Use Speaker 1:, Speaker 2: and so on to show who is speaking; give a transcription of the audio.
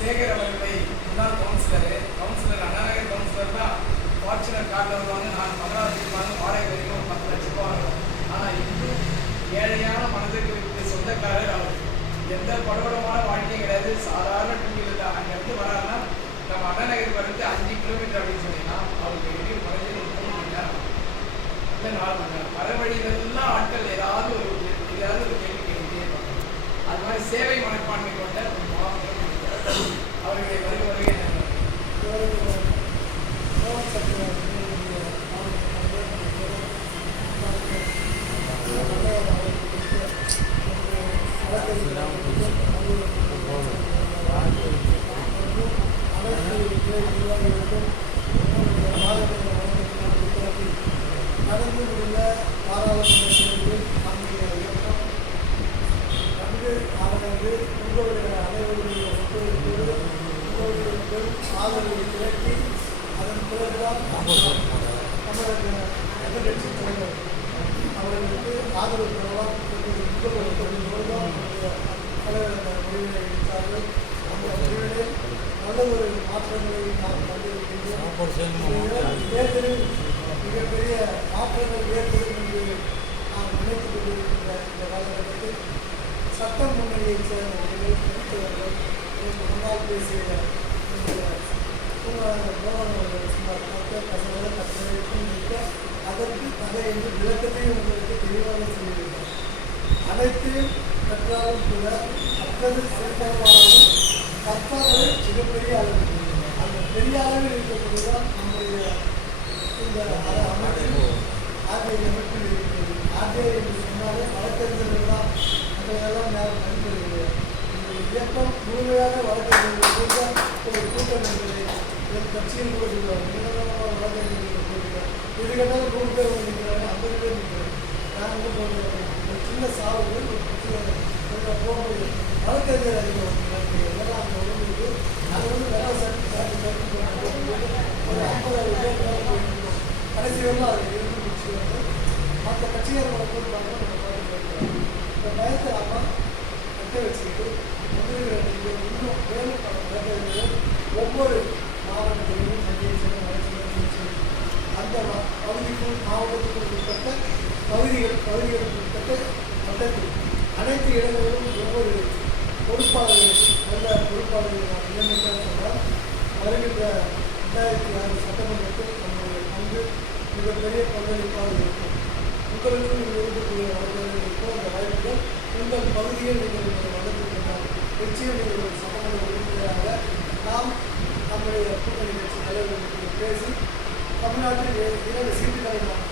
Speaker 1: சேகர் அவர்களை முன்னாள் councillor councillor Anna Nagar councillor தான் ஃபார்ச்சுனர் கார்டில் வருவாங்க. நான் பதினாறு வாடகை வரைக்கும் பத்து லட்சம் ரூபா வாங்குவேன். ஆனால் இன்னும் ஏழையான மனதிற்கு சொந்தக்காரர் அவர். எந்த படபடமான வாழ்க்கையும் கிடையாது. சாதாரண டூ வீலர் தான். அங்கேருந்து வராருன்னா நம்ம அண்ணாநகர் வந்து அஞ்சு கிலோமீட்டர் அப்படின்னு சொன்னீங்கன்னா அவருக்கு எப்படி குறைஞ்சது மூணு மணி நேரம். இல்லை நாலு மணி நேரம். வர வழியில்
Speaker 2: அதன் பிறகுதான் தமிழக எதிர்கட்சி தலைவர் அவர்களுக்கு ஆதரவு
Speaker 3: முடிவிலே
Speaker 2: நல்ல ஒரு மாற்றங்களை நாம் கண்டிருக்கின்றோம்.
Speaker 3: தேர்தலில்
Speaker 2: மிகப்பெரிய மாற்றங்கள் ஏற்படும் என்று நாம் நினைத்துக் கொண்டிருக்கின்ற இந்த காலகட்டத்தில் சட்டம் முன்னணியைச் சேர்ந்தவர்கள் மருத்துவர்கள் எனக்கு முன்னால் பேசிய இந்த அவர்கள் சுமார் அதை என்று விளக்கத்தை உங்களுக்கு தெளிவாக சொல்லியிருக்கிறார் அனைத்து கற்றாலும் கூட அத்தனை சிறப்பானாலும் கற்றாலே மிகப்பெரிய அளவு அந்த பெரிய அளவில் இருக்கக்கூடியதான் நம்முடைய இந்த அர- அமைப்பில் அமைப்பில் இருக்கிறது. ஆர்டிஐ என்று சொன்னாலே வழக்கறிஞர்கள் தான் அதையெல்லாம் நேரம் பயன்படுகிறது இந்த இயக்கம் முழுமையாக வழக்கறிஞர்கள் கடைசி அது இருந்து முடிச்சு மற்ற பார்க்க நம்ம பார்த்து இந்த பயத்தை நம்ம கட்ட வச்சுக்கிட்டு இன்னும் மேலும் பல ஒவ்வொரு மாவட்டத்திலும் சந்தேகம் அந்த பகுதிக்கும் மாவட்டத்துக்கும் உட்பட்ட பகுதிகள் பகுதிகளுக்கு உட்பட்ட மட்டத்தில் அனைத்து இடங்களிலும் ஒவ்வொரு பொறுப்பாளர்கள் நல்ல பொறுப்பாளர்கள் நாம் வருகின்ற ரெண்டாயிரத்தி ஆறு சட்டமன்றத்தில் மிகப்பெரிய பங்களிப்பாக இருக்கும் உங்களுக்கும் இங்கு இருக்கக்கூடிய வழக்கறிஞர்களுக்கும் அந்த வாய்ப்புகள் உங்கள் பகுதியில் நீங்கள் இங்கே வளர்த்துக்கின்றால் நிச்சயம் நீங்கள் ஒரு சமமான உறுப்பினராக நாம் நம்முடைய கூட்டணி கட்சி தலைவர்களுக்கு பேசி தமிழ்நாட்டில் இரண்டு சீட்டுகளை நாம்